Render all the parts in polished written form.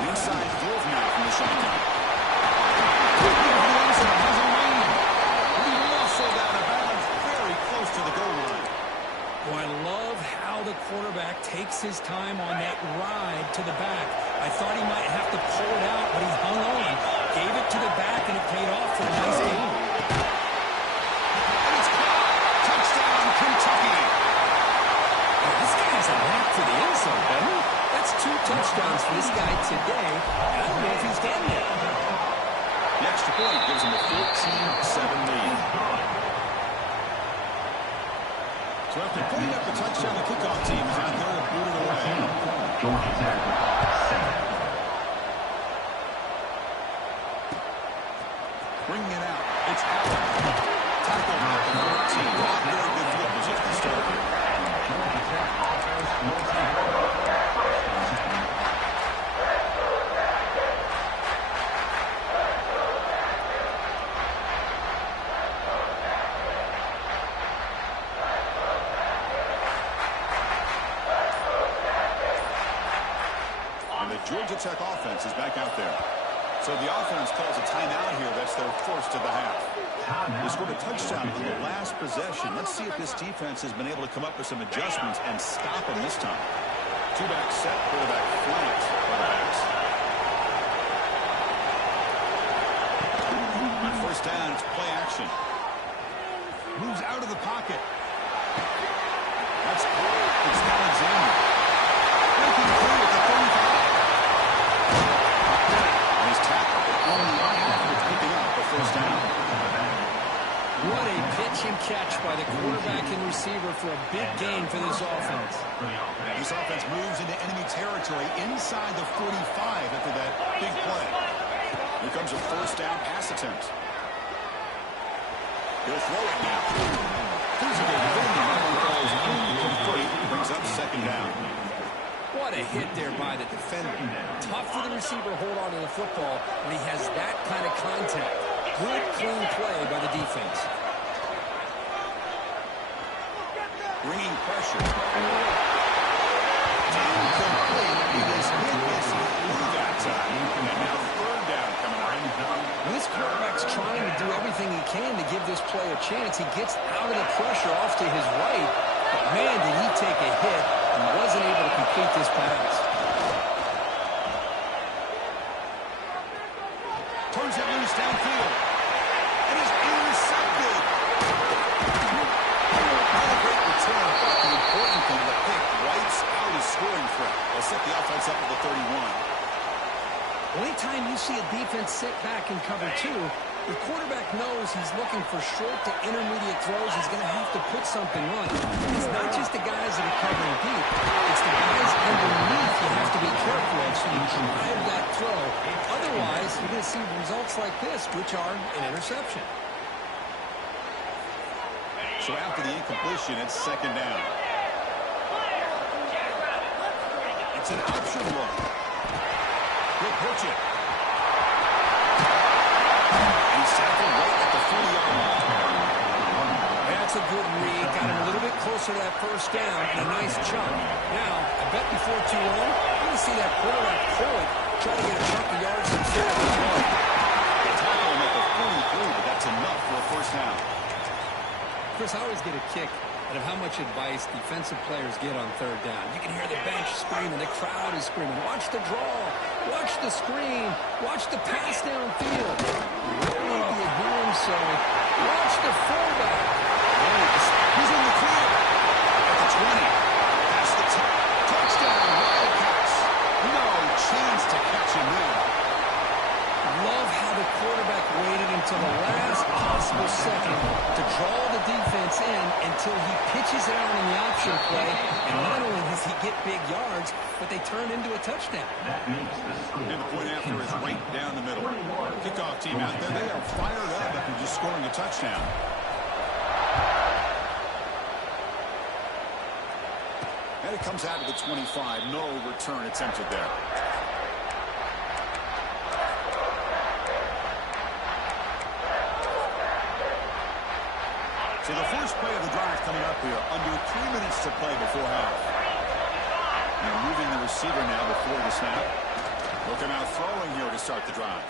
An inside field now from the shotgun. Close to the goal line. Oh, I love how the quarterback takes his time on that ride to the back. I thought he might have to pull it out, but he hung on. Gave it to the back, and it paid off for a nice game. And it's caught. Touchdown, Kentucky. Oh, this guy has a knack for the end zone, doesn't he? That's 2 touchdowns for this guy today. I don't know if he's done yet. The extra point gives him a 14-7 lead. So after putting up the touchdown, the kickoff team is out there to boot it away. Georgia Tech, 7. Bringing it out. It's Allen. Tackle at the 14. Not very good field position to start here. Georgia Tech offense will take over. Georgia Tech offense is back out there. So the offense calls a timeout here. That's their first of the half. They scored a touchdown on the last possession. Let's see if this defense has been able to come up with some adjustments and stop them this time. 2-back set, quarterback flanked by the backs. On first down, it's play action. Moves out of the pocket. That's great. It's Alexander. Breaking through at the 35. First down. What a pitch and catch by the quarterback and receiver for a big gain for this offense. This offense moves into enemy territory inside the 45 after that big play. Here comes a first down pass attempt. He'll throw it now. Brings up second down. What a hit there by the defender. Tough for the receiver to hold on to the football when he has that kind of contact. Good, clean play by the defense. Bringing pressure. Incomplete. It is hit as that time. And now third down coming up. When this quarterback's trying to do everything he can to give this play a chance, he gets out of the pressure off to his right. But man, did he take a hit and wasn't able to complete this pass. Turns it loose downfield. It is intercepted. Not a great return, but the important thing, the pick wipes out his scoring threat. They'll set the offense up at the 31. Well, anytime you see a defense sit back and cover 2, the quarterback knows he's looking for short to intermediate throws. He's going to have to put something on. It's not just the guys that are covering deep. It's the guys underneath you have to be careful of so you drive that throw. Otherwise, you're going to see results like this, which are an interception. So after the incompletion, it's second down. It's an option look. He'll pitch it. He's tackled right at the 40-yard line. That's a good read. Got him a little bit closer to that first down and a nice chunk. Now, I bet before too long, you're going to see that quarterback pull it, try to get a chunk of yards himself as well. They tackle him at the 43, but that's enough for a first down. Chris, I always get a kick out of how much advice defensive players get on third down. You can hear the bench screaming, the crowd is screaming. Watch the draw, watch the screen, watch the pass downfield. Rarely do you hear him say, watch the fullback. He's in the clear. At the 20. Past the touchdown. Wildcats. No chance to catch him there. Love how the quarterback waited until the last possible second to draw the defense in until he pitches it out in the option play. And not only does he get big yards, but they turn into a touchdown. And the point after is right down the middle. Kickoff team out there. They are fired up after just scoring a touchdown. And it comes out to the 25. No return attempted there. So the first play of the drive coming up here. Under 3 minutes to play before half. And moving the receiver now before the snap. Looking out. start the drive.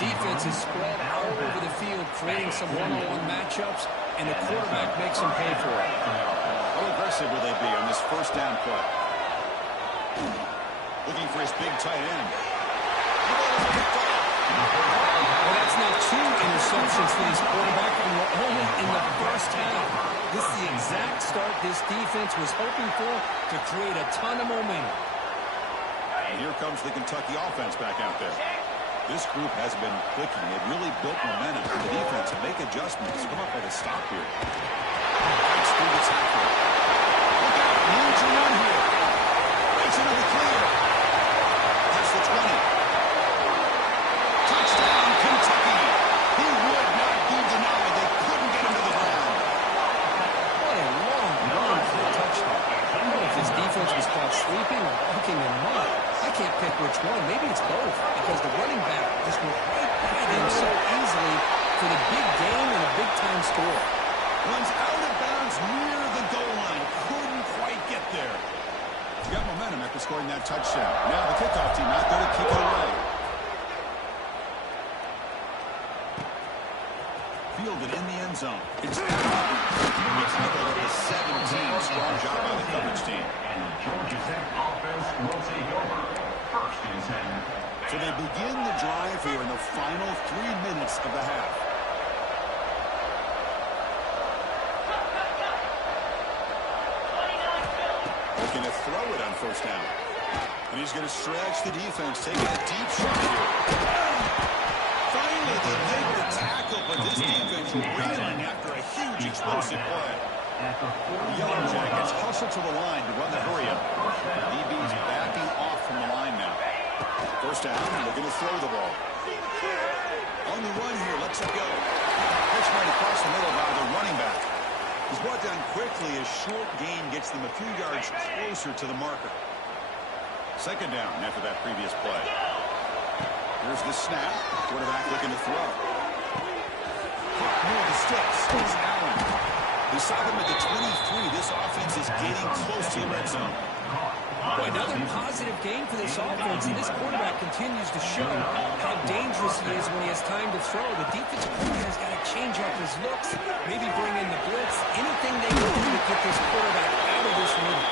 Defense is spread all over the field, creating some one-on-one matchups, and the quarterback makes them pay for it. How aggressive will they be on this first down play? Looking for his big tight end. Well, that's now 2 interceptions for this quarterback, and we're only in the first half. This is the exact start this defense was hoping for to create a ton of momentum. And here comes the Kentucky offense back out there. This group has been clicking. They've really built momentum for the defense and make adjustments. Come up with a stop here. Breaks through the tackle. Look out. Needs a run here. Breaks into the clear. That's the 20. Touchdown, Kentucky. He would not be denied. They couldn't get him to the ground. What a long run for a touchdown. I don't know if his defense was caught sleeping or walking in mud. I can't pick which one. Maybe it's both, because the running back just went right by him so easily for the big game and a big-time score. Runs out of bounds near the goal line. Couldn't quite get there. You got momentum after scoring that touchdown. Now the kickoff team out there to kick it away. Fielded in the end zone. It's down. He tackled at the 17. Strong job by the coverage team. And the Georgia Tech offense will take over. First and 10. So they begin the drive here in the final 3 minutes of the half. Looking to throw it on first down. And he's going to stretch the defense, taking a deep shot here. Finally, they make the tackle, but this defense reeling after a huge explosive play. The Yellow Jackets hustle to the line to run the hurry-up. DB's backing off from the line now. First down, looking to throw the ball. On the run here, lets it go. Pitch right across the middle by the running back. He's brought down quickly as short gain gets them a few yards closer to the marker. Second down after that previous play. Here's the snap. Quarterback looking to throw. Near the sticks. It's Allen. We saw them at the 23. This offense is getting close to the red zone. Another positive game for this offense, and this quarterback continues to show how dangerous he is when he has time to throw. The defensive coordinator's got to change up his looks, maybe bring in the blitz, anything they can do to get this quarterback out of this rhythm.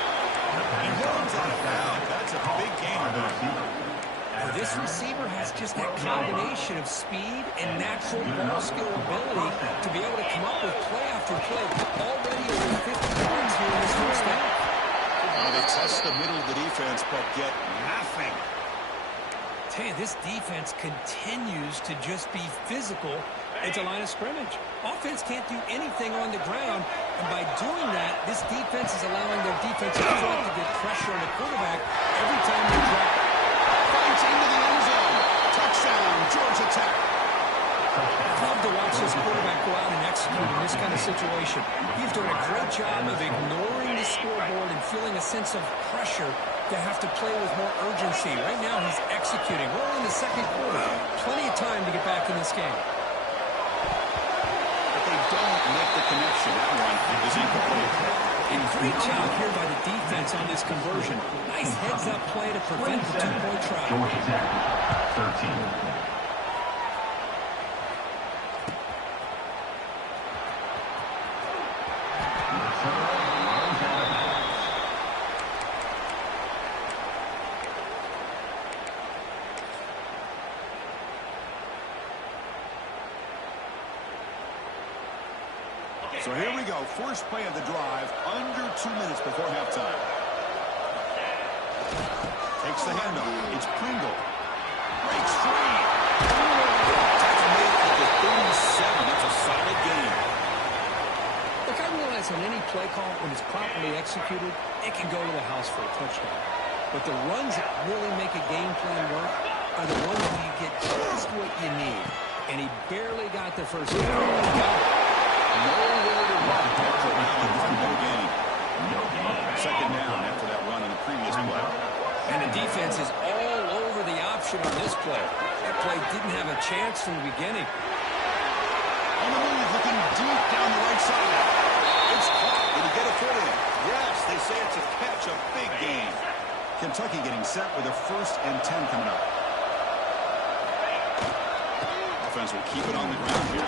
And runs out of bounds. That's a big gain of that. This receiver has just that combination of speed and natural ball skill ability to be able to come up with play after play. Already over 50 yards here in this first half. They test the middle of the defense, but get nothing. Tell you, this defense continues to just be physical at the line of scrimmage. Offense can't do anything on the ground, and by doing that, this defense is allowing their defensive front to get pressure on the quarterback every time they drop. Fights into the end zone. Touchdown, Georgia Tech. I'd love to watch this quarterback go out and execute in this kind of situation. He's doing a great job of ignoring the scoreboard and feeling a sense of pressure to have to play with more urgency. Right now, he's executing. We're in the second quarter. Plenty of time to get back in this game. But they don't make the connection. That one is incomplete. And great job here by the defense on this conversion. Nice heads-up play to prevent the two-point try. Georgia Tech, 13. So here we go. First play of the drive, under 2 minutes before halftime. Takes the handoff. It's Pringle. Breaks free. Tackle made at the 37. That's a solid game. Look, I realize on any play call, when it's properly executed, it can go to the house for a touchdown. But the runs that really make a game plan work are the ones where you get just what you need. And he barely got the first down. He got it. Nowhere to run after Allen from no gain. Second down after that run on the previous play. And the defense is all over the option on this play. That play didn't have a chance from the beginning. On the move, looking catch, a big gain. Kentucky getting set with a 1st and 10 coming up. Offense will keep it on the ground here.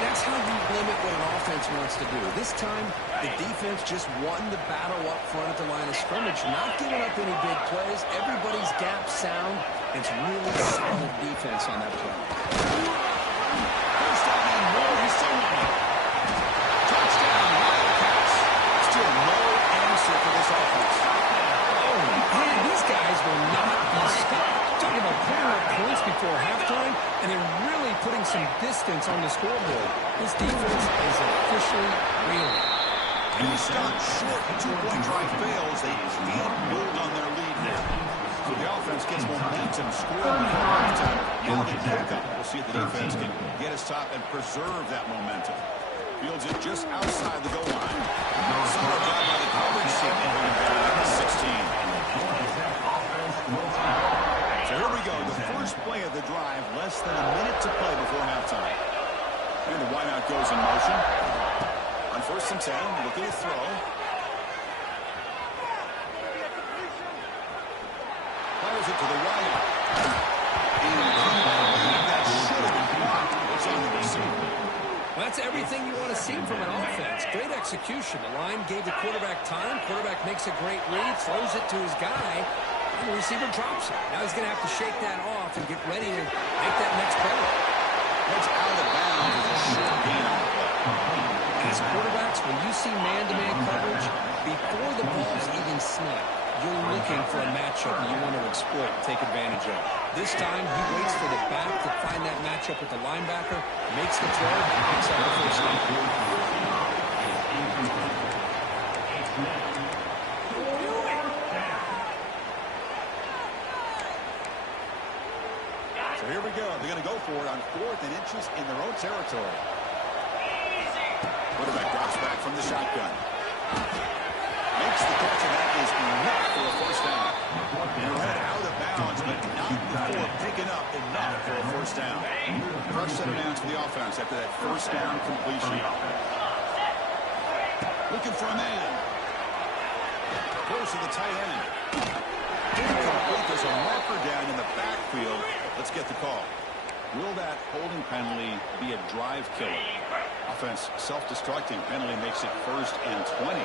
That's how you limit what an offense wants to do. This time, the defense just won the battle up front at the line of scrimmage, not giving up any big plays. Everybody's gap sound. It's really solid defense on that play. First down and more. He's still on it. Touchdown, Wildcats. Still no answer for this offense. Oh, man, these guys will not be stopped. Talking about putting up points before halftime, and they're really putting some distance on the scoreboard. This defense is officially reeling. And he stopped short. A 2-point try fails. They can't build on their lead here. So the offense gets momentum, scoring at halftime. Now they pick up. We'll see if the defense can get his top and preserve that momentum. Fields it just outside the goal line. Solid job by the coverage team. Bringing down at the 16. So here we go. The first play of the drive. Less than a minute to play before halftime. And the wideout goes in motion. On 1st and 10, looking to throw. Fires it to the wideout. That should have been blocked. It's on the receiver. Well, that's everything you want to see from an offense. Great execution. The line gave the quarterback time. Quarterback makes a great read, throws it to his guy, and the receiver drops it. Now he's going to have to shake that off and get ready to make that next play. That's out of bounds with a short gain on the play. As quarterbacks, when you see man-to-man coverage, before the ball's even snapped, you're looking for a matchup that you want to exploit and take advantage of. This time, he waits for the back to find that matchup with the linebacker, makes the throw, and picks up the first down. So here we go. They're going to go for it on 4th and inches in their own territory. Quarterback drops back from the shotgun. Makes the catch, and that is enough for a first down. They're head out of bounds, but not before picking up enough for a first down. Fresh set of downs for the offense after that first down completion. Looking for a man. Goes to the tight end. Incomplete. There's a marker down in the backfield. Let's get the call. Will that holding penalty be a drive killer? Offense self-destructing. Penalty makes it 1st and 20.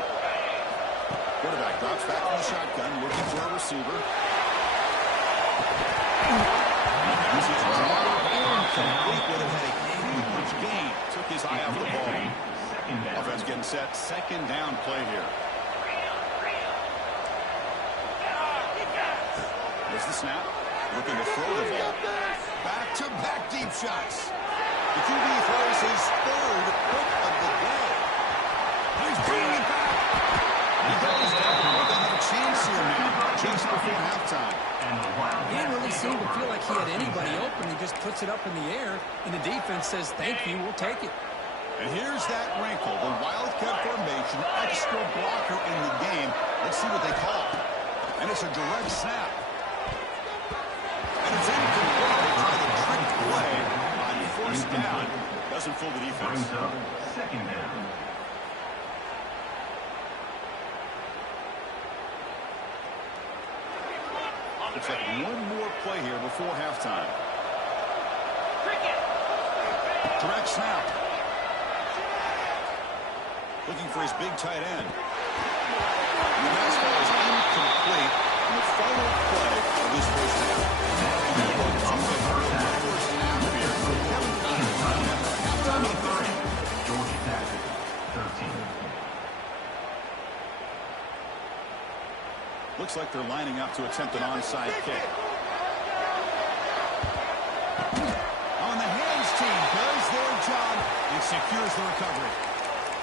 Quarterback drops back from the shotgun, looking for a receiver. This is incomplete. Would have had a huge gain. Took his eye off the ball. Offense getting set. 2nd down play here. There's the snap. Looking to throw the ball. Back-to-back deep shots. The QB throws his 3rd pick of the day. He's bringing it back. He goes down. They have a chance here now, just before halftime. He didn't really seem to feel like he had anybody open. He just puts it up in the air, and the defense says, thank you, we'll take it. And here's that wrinkle. The Wildcat formation, extra blocker in the game. Let's see what they call. And it's a direct snap. And it's incomplete. They try the trick play on 1st down. Doesn't fool the defense. 2nd down. Looks like one more play here before halftime. Direct snap. Looking for his big tight end. The pass ball is incomplete. And the final play of this first half. Georgia Tech, 13. Looks like they're lining up to attempt an onside kick. On the hands team does their job and secures the recovery.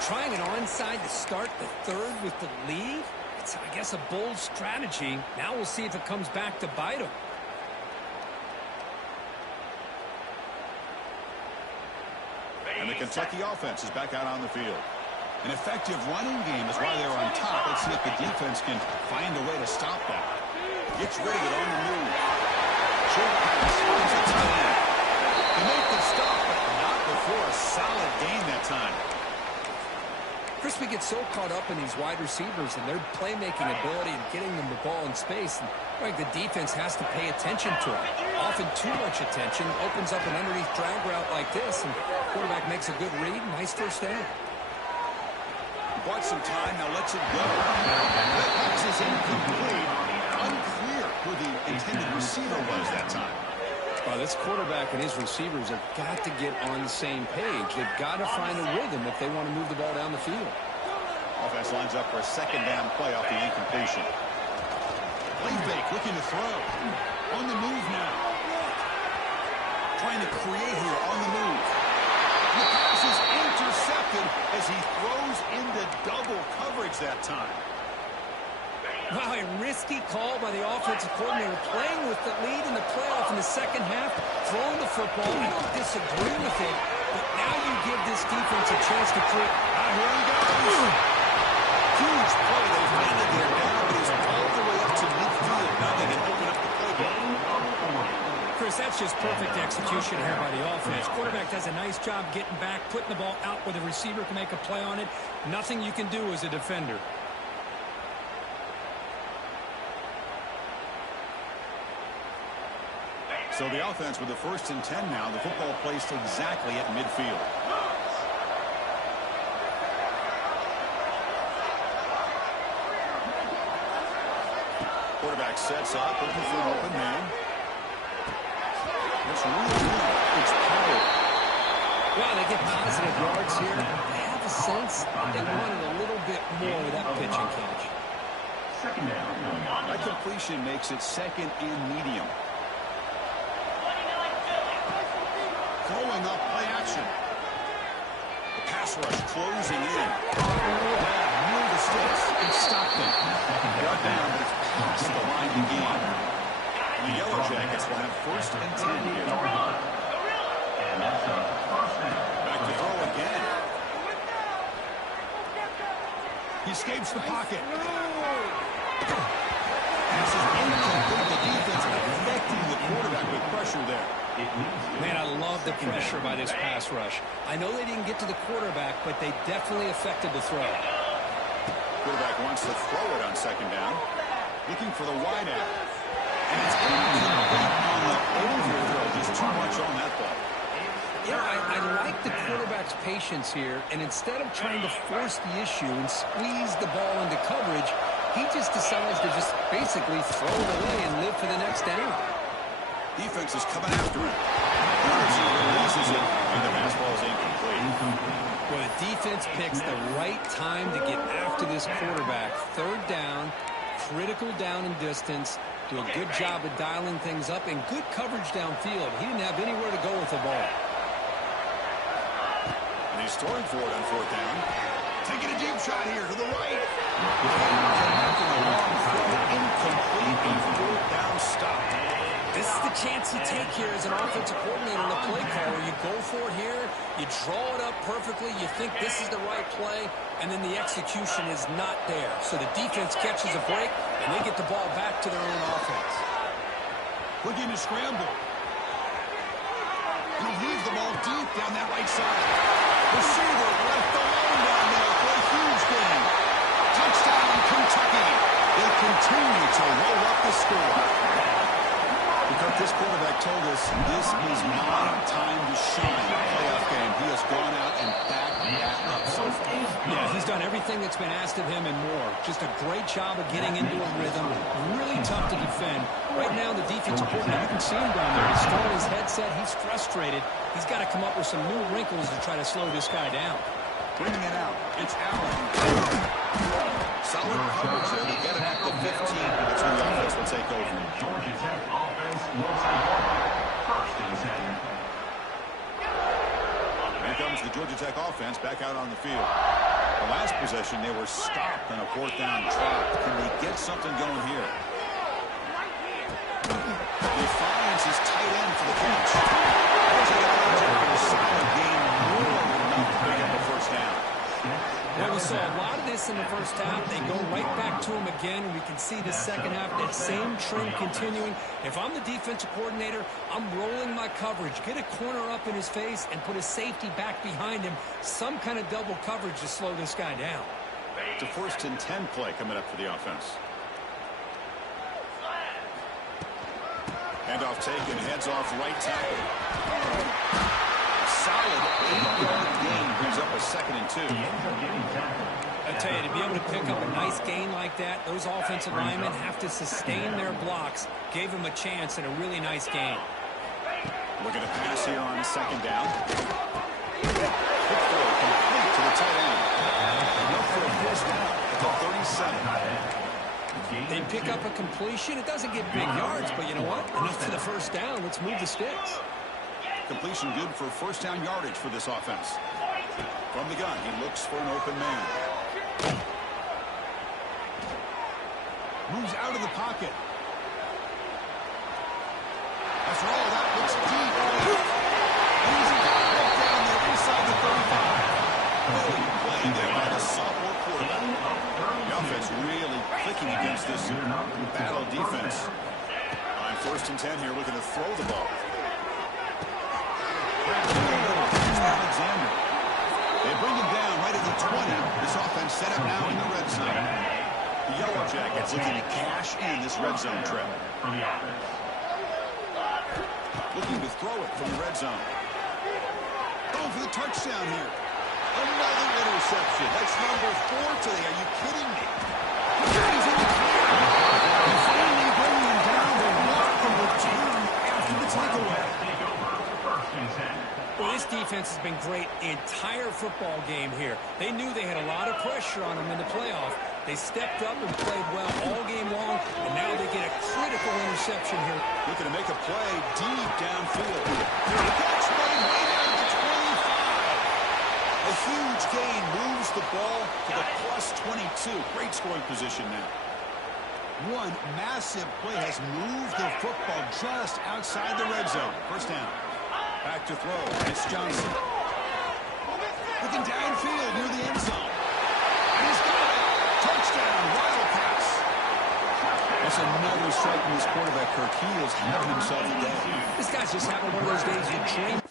Trying an onside to start the 3rd with the lead? It's, I guess, a bold strategy. Now we'll see if it comes back to bite them. And the Kentucky offense is back out on the field. An effective running game is why they're on top. Let's see if the defense can find a way to stop that. Gets rid of it on the move. Short pass. Finds the tight end. They make the stop, but not before a solid gain that time. Chris, we get so caught up in these wide receivers and their playmaking ability and getting them the ball in space. And like the defense has to pay attention to them. Often too much attention opens up an underneath drag route like this, and the quarterback makes a good read. Nice first down. Bought some time, now lets it go. That pass is incomplete. Unclear who the intended receiver was that time. This quarterback and his receivers have got to get on the same page. They've got to find a rhythm if they want to move the ball down the field. Offense lines up for a second down play off the incompletion. Play fake, looking to throw. On the move now. Trying to create here on the move. The pass is intercepted as he throws into double coverage that time. Wow, a risky call by the offensive coordinator, playing with the lead in the playoff in the second half, throwing the football. I don't disagree with it, but now you give this defense a chance to create. Here he goes. Huge play they've landed there now, but he's all the way up to midfield. Now they can open up the playbook. Chris, that's just perfect execution here by the offense. Quarterback does a nice job getting back, putting the ball out where the receiver can make a play on it. Nothing you can do as a defender. So the offense with the 1st and 10 now. The football placed exactly at midfield. Quarterback sets up, looking for an open man. It's really good. It's power. Well, they get positive yards here. I have a sense they wanted a little bit more with that pitch and catch. Second down. That completion makes it second and medium. Throwing up play action. The pass rush closing in. Near the sticks. It's stopped them. Brought down, but it's past the line to gain. The Yellow Jackets will have 1st and 10 here. And that's a first down. Back to throw again. He escapes the pocket. Pass is incomplete. The defense affecting the quarterback with pressure there. Man, I love the pressure by this pass rush. I know they didn't get to the quarterback, but they definitely affected the throw. Quarterback wants to throw it on second down. Looking for the wide out. And it's incomplete on the overthrow. Just too much on that ball. Yeah, I like the quarterback's patience here, and instead of trying to force the issue and squeeze the ball into coverage, he just decides to just basically throw it away and live for the next down. Defense is coming after him. He releases it, and the fastball is incomplete. Well, the defense picks the right time to get after this quarterback. 3rd down, critical down and distance. Do a good job of dialing things up, and good coverage downfield. He didn't have anywhere to go with the ball. And he's throwing for it on 4th down. Taking a deep shot here to the right. Incomplete on 4th down stop. This is the chance you take here as an offensive coordinator and a play caller. You go for it here, you draw it up perfectly, you think this is the right play, and then the execution is not there. So the defense catches a break, and they get the ball back to their own offense. Looking to scramble. And he leaves the ball deep down that right side. Receiver left alone down there for a huge gain. Touchdown, Kentucky. They continue to roll up the score. Because this quarterback told us this is my time to shine. Playoff game. He has gone out and backed that up so far. Yeah, he's done everything that's been asked of him and more. Just a great job of getting into a rhythm. Really tough to defend. Right now, the defensive coordinator, you can see him down there. He's throwing his headset. He's frustrated. He's got to come up with some new wrinkles to try to slow this guy down. Bringing it out. It's Allen. Solid coverage there to get it at the 15. That's when the offense will take over. Georgia Tech offense will take over. 1st and 10. Here comes the Georgia Tech offense back out on the field. The last possession, they were stopped on a 4th down drop. Can they get something going here? Defiance is tight end for the catch. A solid game, more than enough to pick up the 1st down. Well, we saw a lot of this in the first half. They go right back to him again, and we can see the second half, that same trend continuing. If I'm the defensive coordinator, I'm rolling my coverage. Get a corner up in his face and put a safety back behind him. Some kind of double coverage to slow this guy down. It's a 1st and 10 play coming up for the offense. Handoff taken, heads off right tackle. A solid 8-yard gain brings up a 2nd and 2. I tell you, to be able to pick up a nice gain like that, those offensive linemen have to sustain their blocks. Gave them a chance and a really nice gain. Looking to pass here on 2nd down. Quick throw complete to the tight end. Enough for a 1st down at the 37. They pick up a completion. It doesn't get big yards, but you know what? Enough for the 1st down. Let's move the sticks. Completion good for 1st down yardage for this offense. From the gun, he looks for an open man. Moves out of the pocket. After all, that looks deep. And he's got it down there inside the 35. Really playing there by the sophomore quarterback. The offense really clicking against this battle defense. On 1st and 10 here, looking to throw the ball. Alexander. They bring him down right at the 20. This offense set up now in the red zone. The Yellow Jackets looking to cash in this red zone trip. Looking to throw it from the red zone. Going for the touchdown here. Another interception. That's number 4 today. Are you kidding me? He's in the clear. And finally bringing him down. They want the return after the takeaway. Well, this defense has been great the entire football game here. They knew they had a lot of pressure on them in the playoff. They stepped up and played well all game long, and now they get a critical interception here. Looking to make a play deep downfield. Catch made way down to the 25. A huge gain moves the ball to the plus 22. Great scoring position now. One massive play has moved the football just outside the red zone. 1st down. Back to throw. It's Johnson. Looking downfield near the end zone. And he's got it. Touchdown. Wild pass. That's another strike from his quarterback, Kirk. He is having himself a day. This guy's just having one of those days you dream